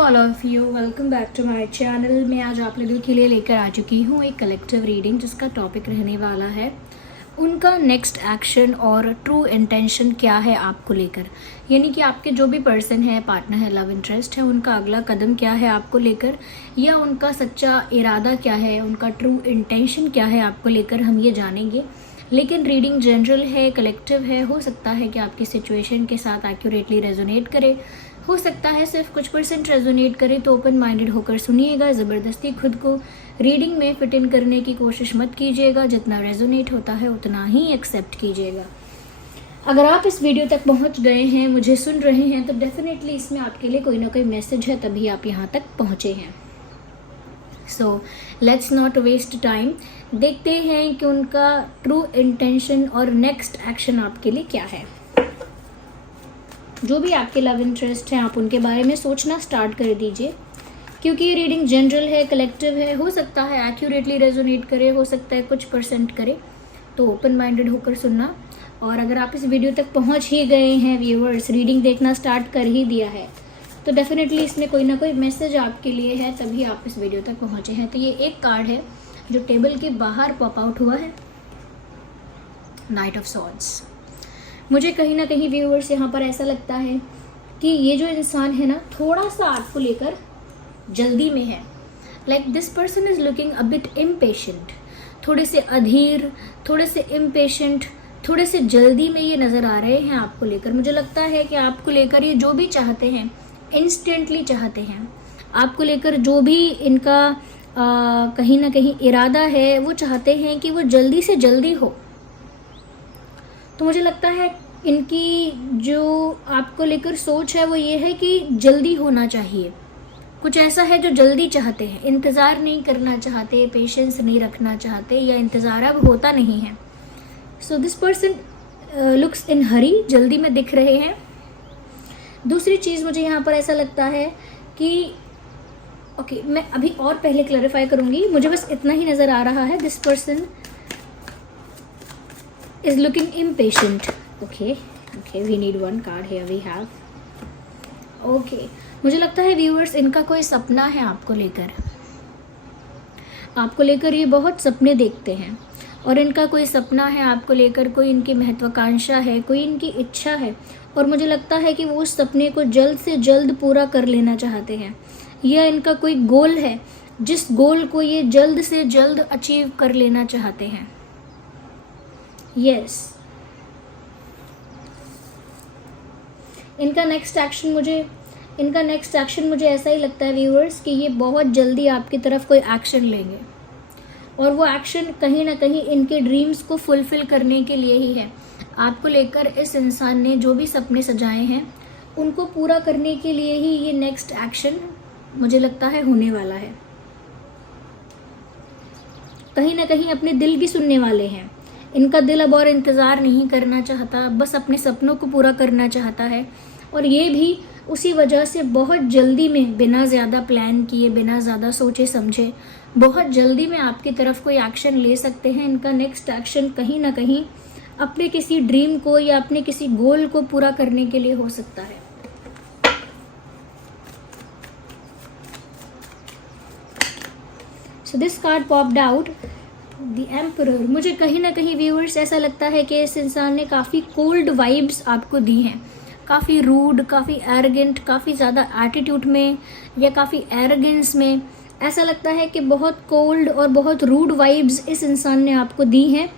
All of you, welcome back to my channel. मैं आज आप लोगों के लिए लेकर आ चुकी हूँ एक कलेक्टिव रीडिंग जिसका टॉपिक रहने वाला है उनका नेक्स्ट एक्शन और ट्रू इंटेंशन क्या है आपको लेकर। यानी कि आपके जो भी पर्सन है, पार्टनर है, लव इंटरेस्ट है, उनका अगला कदम क्या है आपको लेकर, या उनका सच्चा इरादा क्या है, उनका ट्रू इंटेंशन क्या है आपको लेकर, हम ये जानेंगे। लेकिन रीडिंग जनरल है, कलेक्टिव है, हो सकता है कि आपकी सिचुएशन के साथ एक्यूरेटली रेजोनेट करे, हो सकता है सिर्फ कुछ % रेजोनेट करे। तो ओपन माइंडेड होकर सुनिएगा, ज़बरदस्ती खुद को रीडिंग में फिट इन करने की कोशिश मत कीजिएगा। जितना रेजोनेट होता है उतना ही एक्सेप्ट कीजिएगा। अगर आप इस वीडियो तक पहुंच गए हैं, मुझे सुन रहे हैं, तो डेफिनेटली इसमें आपके लिए कोई ना कोई मैसेज है, तभी आप यहाँ तक पहुँचे हैं। So let's not waste time, देखते हैं कि उनका ट्रू इंटेंशन और नेक्स्ट एक्शन आपके लिए क्या है। जो भी आपके लव इंटरेस्ट हैं, आप उनके बारे में सोचना स्टार्ट कर दीजिए, क्योंकि ये रीडिंग जनरल है, कलेक्टिव है। हो सकता है एक्यूरेटली रेजोनेट करे, हो सकता है कुछ % करे। तो ओपन माइंडेड होकर सुनना। और अगर आप इस वीडियो तक पहुंच ही गए हैं व्यूअर्स, रीडिंग देखना स्टार्ट कर ही दिया है, तो डेफिनेटली इसमें कोई ना कोई मैसेज आपके लिए है, तभी आप इस वीडियो तक पहुंचे हैं। तो ये एक कार्ड है जो टेबल के बाहर पॉप आउट हुआ है, नाइट ऑफ सॉर्ड्स। मुझे कहीं ना कहीं व्यूअर्स यहाँ पर ऐसा लगता है कि ये जो इंसान है ना, थोड़ा सा आपको लेकर जल्दी में है। Like this person is looking a bit impatient, थोड़े से अधीर, थोड़े से इम्पेशेंट, थोड़े से जल्दी में ये नज़र आ रहे हैं आपको लेकर। मुझे लगता है कि आपको लेकर ये जो भी चाहते हैं इंस्टेंटली चाहते हैं। आपको लेकर जो भी इनका कहीं ना कहीं इरादा है, वो चाहते हैं कि वो जल्दी से जल्दी हो। तो मुझे लगता है इनकी जो आपको लेकर सोच है वो ये है कि जल्दी होना चाहिए। कुछ ऐसा है जो जल्दी चाहते हैं, इंतज़ार नहीं करना चाहते, पेशेंस नहीं रखना चाहते, या इंतज़ार अब होता नहीं है। So this person looks in hurry, जल्दी में दिख रहे हैं। दूसरी चीज़ मुझे यहाँ पर ऐसा लगता है कि मैं अभी और पहले क्लैरिफाई करूँगी, मुझे बस इतना ही नज़र आ रहा है। This person is looking impatient. Okay, we need one card here we have. Okay, मुझे लगता है व्यूअर्स इनका कोई सपना है आपको लेकर ये बहुत सपने देखते हैं, और इनका कोई सपना है आपको लेकर, कोई इनकी महत्वाकांक्षा है, कोई इनकी इच्छा है, और मुझे लगता है कि वो उस सपने को जल्द से जल्द पूरा कर लेना चाहते हैं। यह इनका कोई गोल है, जिस गोल को ये जल्द से जल्द अचीव कर लेना चाहते हैं। यस, इनका नेक्स्ट एक्शन मुझे ऐसा ही लगता है व्यूअर्स कि ये बहुत जल्दी आपकी तरफ कोई एक्शन लेंगे, और वो एक्शन कहीं ना कहीं इनके ड्रीम्स को फुलफिल करने के लिए ही है। आपको लेकर इस इंसान ने जो भी सपने सजाए हैं उनको पूरा करने के लिए ही ये नेक्स्ट एक्शन मुझे लगता है होने वाला है। कहीं ना कहीं अपने दिल की सुनने वाले हैं। इनका दिल अब और इंतज़ार नहीं करना चाहता, बस अपने सपनों को पूरा करना चाहता है। और ये भी उसी वजह से बहुत जल्दी में, बिना ज़्यादा प्लान किए, बिना ज़्यादा सोचे समझे, बहुत जल्दी में आपकी तरफ कोई एक्शन ले सकते हैं। इनका नेक्स्ट एक्शन कहीं ना कहीं अपने किसी ड्रीम को या अपने किसी गोल को पूरा करने के लिए हो सकता है। So this card popped out, the emperor. मुझे कहीं ना कहीं व्यूअर्स ऐसा लगता है कि इस इंसान ने काफ़ी कोल्ड वाइब्स आपको दी हैं, काफ़ी रूड, काफ़ी एरोगेंट, काफ़ी ज़्यादा एटीट्यूड में या काफ़ी एरोगेंस में। ऐसा लगता है कि बहुत कोल्ड और बहुत रूड वाइब्स इस इंसान ने आपको दी हैं,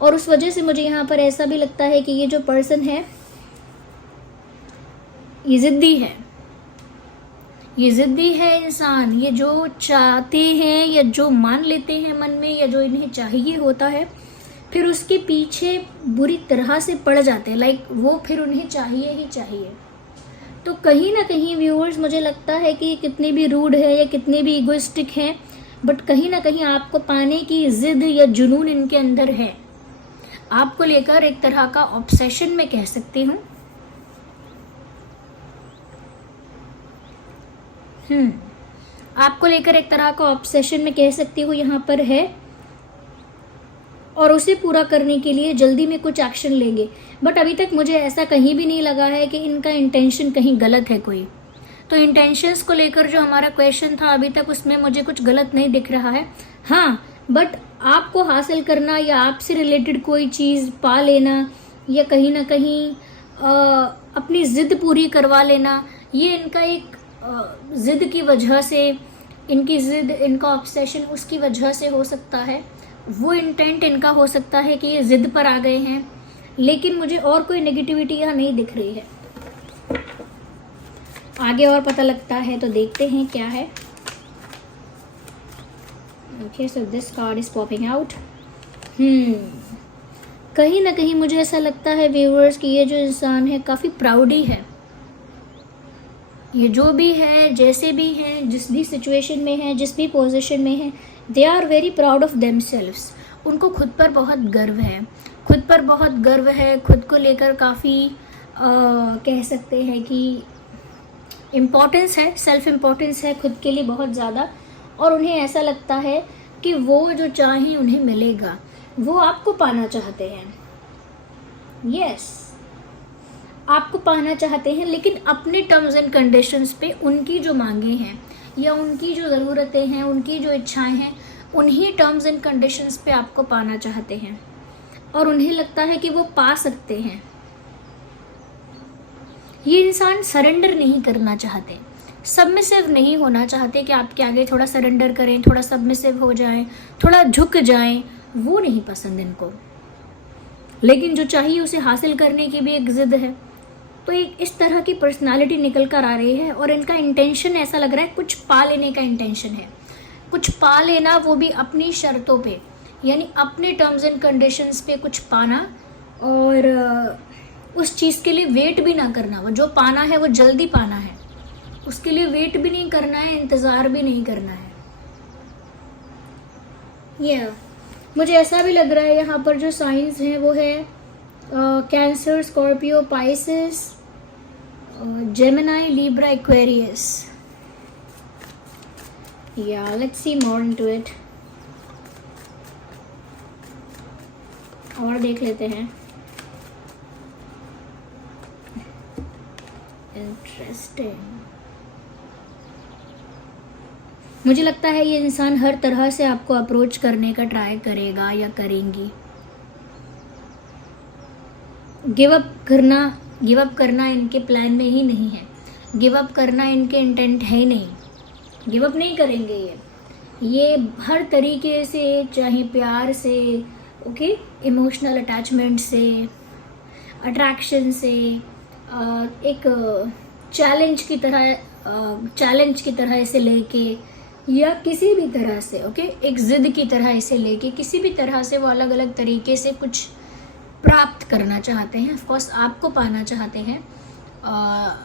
और उस वजह से मुझे यहाँ पर ऐसा भी लगता है कि ये जो पर्सन है ये ज़िद्दी है। ये ज़िद्दी है इंसान। ये जो चाहते हैं या जो मान लेते हैं मन में, या जो इन्हें चाहिए होता है, फिर उसके पीछे बुरी तरह से पड़ जाते हैं। लाइक वो फिर उन्हें चाहिए ही चाहिए। तो कहीं ना कहीं व्यूअर्स मुझे लगता है कि कितने भी रूड है या कितने भी इगोइस्टिक हैं, बट कहीं ना कहीं आपको पाने की ज़िद या जुनून इनके अंदर है। आपको लेकर एक तरह का ऑब्सेशन में कह सकती हूँ। आपको लेकर एक तरह का ऑब्सेशन में कह सकती हूँ यहाँ पर है, और उसे पूरा करने के लिए जल्दी में कुछ एक्शन लेंगे। बट अभी तक मुझे ऐसा कहीं भी नहीं लगा है कि इनका इंटेंशन कहीं गलत है। कोई तो इंटेंशंस को लेकर जो हमारा क्वेश्चन था अभी तक, उसमें मुझे कुछ गलत नहीं दिख रहा है। हाँ, बट आपको हासिल करना या आपसे रिलेटेड कोई चीज़ पा लेना या कहीं ना कहीं अपनी ज़िद पूरी करवा लेना, ये इनका एक ज़िद की वजह से, इनकी ज़िद, इनका ऑब्सेशन उसकी वजह से हो सकता है। वो इंटेंट इनका हो सकता है कि ये ज़िद पर आ गए हैं, लेकिन मुझे और कोई नेगेटिविटी यहाँ नहीं दिख रही है। आगे और पता लगता है तो देखते हैं क्या है। Okay, so this card is popping out. कहीं ना कहीं मुझे ऐसा लगता है व्यूअर्स कि ये जो इंसान है काफ़ी प्राउडी है। ये जो भी है, जैसे भी हैं, जिस भी सिचुएशन में है, जिस भी पोजीशन में है, they are very proud of themselves. उनको खुद पर बहुत गर्व है, खुद पर बहुत गर्व है, खुद को लेकर काफ़ी कह सकते हैं कि इम्पोर्टेंस है, सेल्फ इम्पोर्टेंस है खुद के लिए बहुत ज़्यादा। और उन्हें ऐसा लगता है कि वो जो चाहें उन्हें मिलेगा, वो आपको पाना चाहते हैं। यस, आपको पाना चाहते हैं, लेकिन अपने टर्म्स एंड कंडीशंस पे। उनकी जो मांगे हैं या उनकी जो ज़रूरतें हैं, उनकी जो इच्छाएं हैं, उन्हीं टर्म्स एंड कंडीशंस पे आपको पाना चाहते हैं। और उन्हें लगता है कि वो पा सकते हैं। ये इंसान सरेंडर नहीं करना चाहते, सबमिसिव नहीं होना चाहते कि आपके आगे थोड़ा सरेंडर करें, थोड़ा सबमिसिव हो जाएं, थोड़ा झुक जाएं। वो नहीं पसंद इनको, लेकिन जो चाहिए उसे हासिल करने की भी एक ज़िद है। तो एक इस तरह की पर्सनालिटी निकल कर आ रही है। और इनका इंटेंशन ऐसा लग रहा है कुछ पा लेने का इंटेंशन है, कुछ पा लेना, वो भी अपनी शर्तों पे, यानी अपने टर्म्स एंड कंडीशंस पे कुछ पाना। और उस चीज़ के लिए वेट भी ना करना। वो जो पाना है वो जल्दी पाना है, उसके लिए वेट भी नहीं करना है, इंतज़ार भी नहीं करना है। मुझे ऐसा भी लग रहा है यहाँ पर जो साइंस हैं वो है cancer, Scorpio, Pisces, Gemini, Libra, Aquarius. Let's see more into it. और देख लेते हैं। इंटरेस्टिंग। मुझे लगता है ये इंसान हर तरह से आपको अप्रोच करने का ट्राई करेगा या करेंगी। गिव अप करना इनके प्लान में ही नहीं है। गिव अप करना इनके इंटेंट है ही नहीं। गिव अप नहीं करेंगे ये हर तरीके से, चाहे प्यार से, ओके, इमोशनल अटैचमेंट से, अट्रैक्शन से, एक चैलेंज की तरह इसे लेके, या किसी भी तरह से, ओके, एक ज़िद की तरह इसे लेके, किसी भी तरह से वो अलग अलग तरीके से कुछ प्राप्त करना चाहते हैं। ऑफ कोर्स आपको पाना चाहते हैं,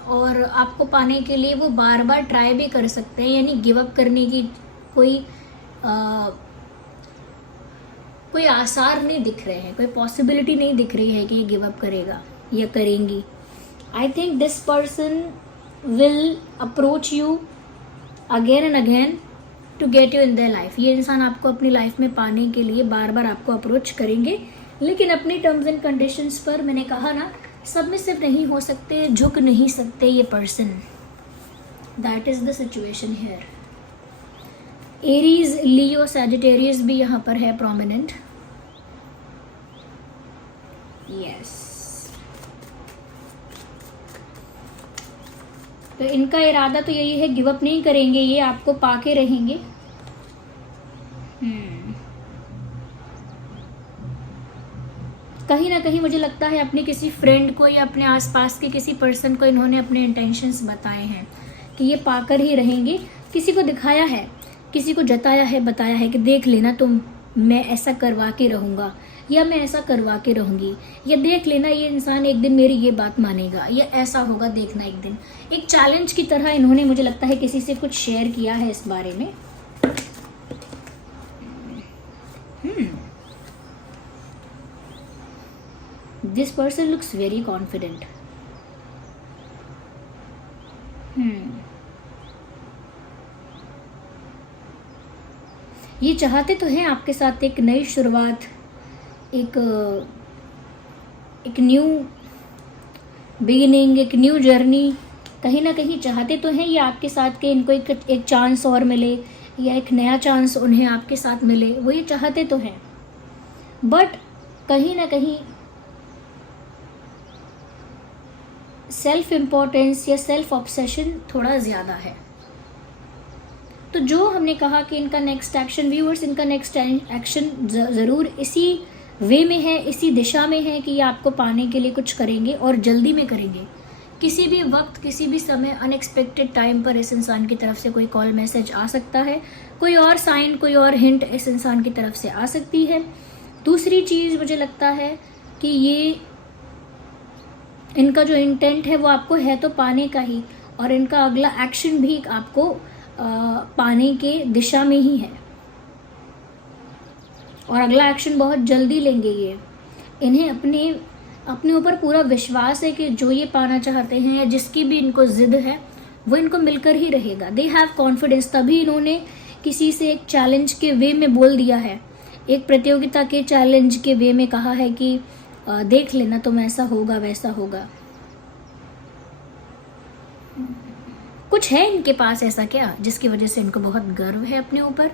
और आपको पाने के लिए वो बार बार ट्राई भी कर सकते हैं। यानी गिव अप करने की कोई आसार नहीं दिख रहे हैं, कोई पॉसिबिलिटी नहीं दिख रही है कि ये गिव अप करेगा या करेंगी। I think this person will approach you again and again to get you in their life. ये इंसान आपको अपनी लाइफ में पाने के लिए बार बार आपको अप्रोच करेंगे, लेकिन अपनी टर्म्स एंड कंडीशंस पर। मैंने कहा ना, सबमिसिव नहीं हो सकते, झुक नहीं सकते ये person. That is the situation here. Aries, Leo, Sagittarius भी यहाँ पर है प्रोमिनेंट। यस, तो इनका इरादा तो यही है, गिव अप नहीं करेंगे, ये आपको पाके रहेंगे। कहीं ना कहीं मुझे लगता है अपने किसी फ्रेंड को या अपने आसपास के किसी पर्सन को इन्होंने अपने इंटेंशंस बताए हैं कि ये पाकर ही रहेंगे। किसी को दिखाया है, किसी को जताया है, बताया है कि देख लेना तुम, मैं ऐसा करवा के रहूँगा या मैं ऐसा करवा के रहूँगी, या देख लेना ये इंसान एक दिन मेरी ये बात मानेगा, या ऐसा होगा, देखना एक दिन। एक चैलेंज की तरह इन्होंने, मुझे लगता है, किसी से कुछ शेयर किया है इस बारे में। This person looks very confident. ये चाहते तो हैं आपके साथ एक नई शुरुआत, एक न्यू बिगिनिंग, एक न्यू जर्नी कहीं ना कहीं चाहते तो हैं ये आपके साथ कि इनको एक चांस और मिले या एक नया चांस उन्हें आपके साथ मिले, वो ये चाहते तो हैं, बट कहीं ना कहीं सेल्फ इम्पोर्टेंस या सेल्फ ऑब्सेशन थोड़ा ज़्यादा है। तो जो हमने कहा कि इनका नेक्स्ट एक्शन, व्यूअर्स, इनका नेक्स्ट एक्शन ज़रूर इसी वे में है, इसी दिशा में है कि ये आपको पाने के लिए कुछ करेंगे और जल्दी में करेंगे। किसी भी वक्त, किसी भी समय, अनएक्सपेक्टेड टाइम पर इस इंसान की तरफ से कोई कॉल मैसेज आ सकता है, कोई और साइन, कोई और हिंट इस इंसान की तरफ से आ सकती है। दूसरी चीज़ मुझे लगता है कि ये इनका जो इंटेंट है वो आपको है तो पाने का ही, और इनका अगला एक्शन भी आपको पाने के दिशा में ही है, और अगला एक्शन बहुत जल्दी लेंगे ये। इन्हें अपने ऊपर पूरा विश्वास है कि जो ये पाना चाहते हैं या जिसकी भी इनको जिद है वो इनको मिलकर ही रहेगा। दे हैव कॉन्फिडेंस, तभी इन्होंने किसी से एक चैलेंज के वे में बोल दिया है, एक प्रतियोगिता के चैलेंज के वे में कहा है कि देख लेना तुम, ऐसा होगा वैसा होगा। कुछ है इनके पास ऐसा क्या जिसकी वजह से इनको बहुत गर्व है अपने ऊपर।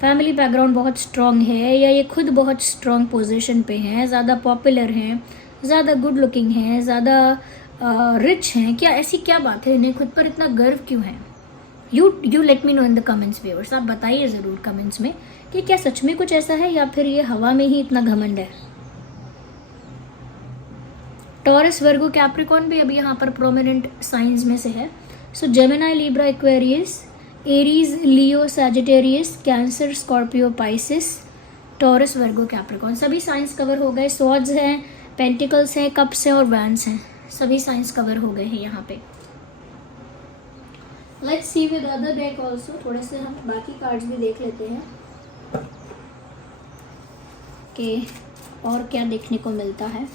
फैमिली बैकग्राउंड बहुत स्ट्रॉन्ग है, या ये खुद बहुत स्ट्रॉन्ग पोजीशन पे हैं, ज़्यादा पॉपुलर हैं, ज़्यादा गुड लुकिंग हैं, ज़्यादा रिच हैं, क्या ऐसी क्या बात है, इन्हें खुद पर इतना गर्व क्यों है? You let me know in the comments viewers, आप बताइए ज़रूर कमेंट्स में कि क्या सच में कुछ ऐसा है या फिर ये हवा में ही इतना घमंड है। टॉरस, वर्गो, कैप्रिकॉर्न भी अभी यहाँ पर प्रोमिनेंट साइंस में से है। So Gemini, Libra, Aquarius, Aries, Leo, Sagittarius, Cancer, Scorpio, Pisces, Taurus, Virgo, Capricorn, सभी साइंस कवर हो गए। स्वॉर्ड्स हैं, पेंटिकल्स हैं, कप्स हैं और वैंस हैं, सभी साइंस कवर हो गए हैं यहाँ पे। Let's see with other deck also, थोड़े से हम बाकी कार्ड्स भी देख लेते हैं कि और क्या देखने को मिलता है।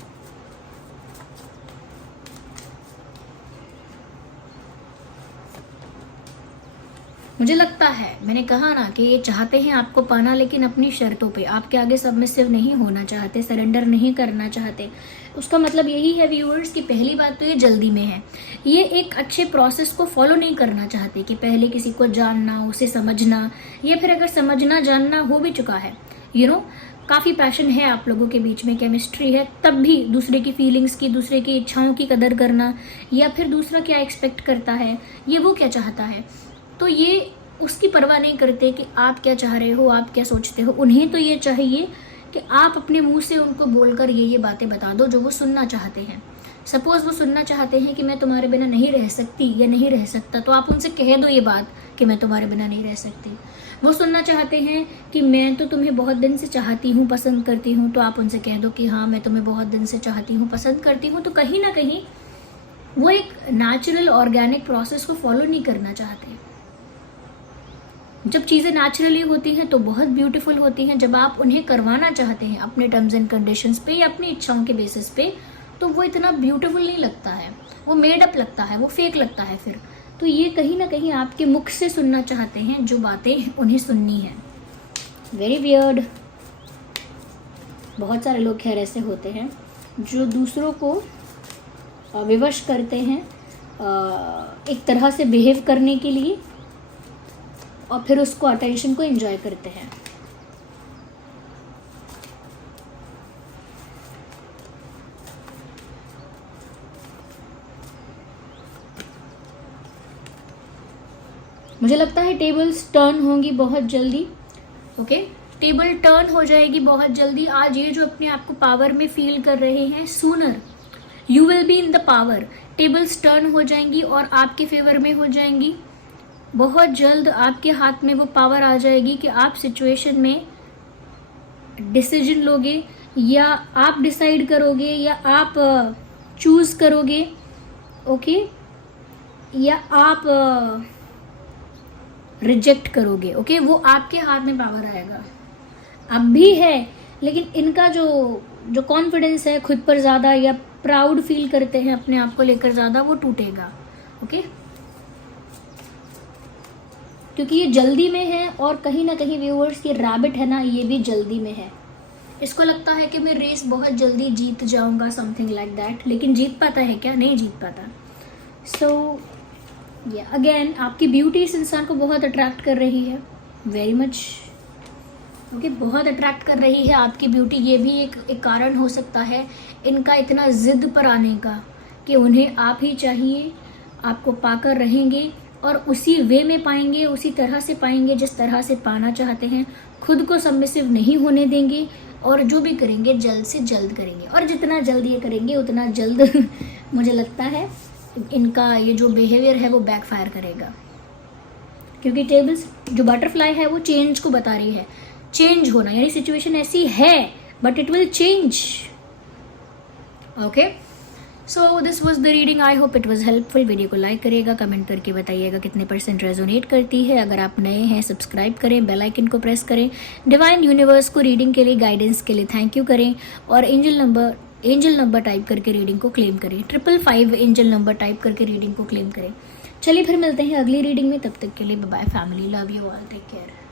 मुझे लगता है, मैंने कहा ना कि ये चाहते हैं आपको पाना, लेकिन अपनी शर्तों पे, आपके आगे सबमिसिव नहीं होना चाहते, सरेंडर नहीं करना चाहते। उसका मतलब यही है व्यूअर्स कि पहली बात तो ये जल्दी में है, ये एक अच्छे प्रोसेस को फॉलो नहीं करना चाहते कि पहले किसी को जानना, उसे समझना, या फिर अगर समझना जानना हो भी चुका है, काफ़ी पैशन है आप लोगों के बीच में, केमिस्ट्री है, तब भी दूसरे की फीलिंग्स की, दूसरे की इच्छाओं की कदर करना, या फिर दूसरा क्या एक्सपेक्ट करता है, ये वो क्या चाहता है, तो ये उसकी परवाह नहीं करते कि आप क्या चाह रहे हो, आप क्या सोचते हो। उन्हें तो ये चाहिए कि आप अपने मुंह से उनको बोलकर ये बातें बता दो जो वो सुनना चाहते हैं। सपोज वो सुनना चाहते हैं कि मैं तुम्हारे बिना नहीं रह सकती या नहीं रह सकता, तो आप उनसे कह दो ये बात कि मैं तुम्हारे बिना नहीं रह सकती। वो सुनना चाहते हैं कि मैं तो तुम्हें बहुत दिन से चाहती हूँ, पसंद करती हूँ, तो आप उनसे कह दो कि हाँ मैं तुम्हें बहुत दिन से चाहती हूँ, पसंद करती हूँ। तो कहीं ना कहीं वो एक नेचुरल ऑर्गेनिक प्रोसेस को फॉलो नहीं करना चाहते। जब चीज़ें नेचुरली होती हैं तो बहुत ब्यूटीफुल होती हैं, जब आप उन्हें करवाना चाहते हैं अपने टर्म्स एंड कंडीशंस पे या अपनी इच्छाओं के बेसिस पे, तो वो इतना ब्यूटीफुल नहीं लगता है, वो मेड अप लगता है, वो फेक लगता है फिर। तो ये कहीं ना कहीं आपके मुख से सुनना चाहते हैं जो बातें उन्हें सुननी है। Very weird. बहुत सारे लोग खैर ऐसे होते हैं जो दूसरों को विवश करते हैं एक तरह से बिहेव करने के लिए, और फिर उसको अटेंशन को एंजॉय करते हैं। मुझे लगता है टेबल्स टर्न होंगी बहुत जल्दी। ओके, टेबल टर्न हो जाएगी बहुत जल्दी। आज ये जो अपने आप को पावर में फील कर रहे हैं, sooner you will be in the power. Tables turn हो जाएंगी और आपके फेवर में हो जाएंगी। बहुत जल्द आपके हाथ में वो पावर आ जाएगी कि आप सिचुएशन में डिसीजन लोगे, या आप डिसाइड करोगे, या आप चूज करोगे, ओके, या आप रिजेक्ट करोगे। ओके, वो आपके हाथ में पावर आएगा। अब भी है, लेकिन इनका जो कॉन्फिडेंस है खुद पर ज़्यादा, या प्राउड फील करते हैं अपने आप को लेकर ज़्यादा, वो टूटेगा। ओके, क्योंकि ये जल्दी में है, और कहीं ना कहीं व्यूअर्स ये रैबिट है ना, ये भी जल्दी में है। इसको लगता है कि मैं रेस बहुत जल्दी जीत जाऊंगा, समथिंग लाइक दैट, लेकिन जीत पाता है क्या? नहीं जीत पाता। सो या अगेन आपकी ब्यूटी इस इंसान को बहुत अट्रैक्ट कर रही है, वेरी मच। ओके, बहुत अट्रैक्ट कर रही है आपकी ब्यूटी। ये भी एक कारण हो सकता है इनका इतना जिद पर आने का कि उन्हें आप ही चाहिए, आपको पाकर रहेंगे और उसी वे में पाएंगे, उसी तरह से पाएंगे जिस तरह से पाना चाहते हैं। खुद को सबमिसिव नहीं होने देंगे और जो भी करेंगे जल्द से जल्द करेंगे, और जितना जल्द ये करेंगे उतना जल्द मुझे लगता है इनका ये जो बिहेवियर है वो बैकफायर करेगा, क्योंकि टेबल्स जो बटरफ्लाई है वो चेंज को बता रही है, चेंज होना, यानी सिचुएशन ऐसी है but it will change. Okay, so this was the reading, I hope it was helpful. Video को लाइक करिएगा, कमेंट करके बताइएगा कितने % रेजोनेट करती है। अगर आप नए हैं सब्सक्राइब करें, बेल आइकन को प्रेस करें, डिवाइन यूनिवर्स को रीडिंग के लिए, गाइडेंस के लिए थैंक यू करें, और एंजल नंबर टाइप करके रीडिंग को क्लेम करें, 555 एंजल नंबर टाइप करके रीडिंग को क्लेम करें। चलिए फिर मिलते हैं अगली रीडिंग में, तब तक के लिए bye bye family, love you all, take care.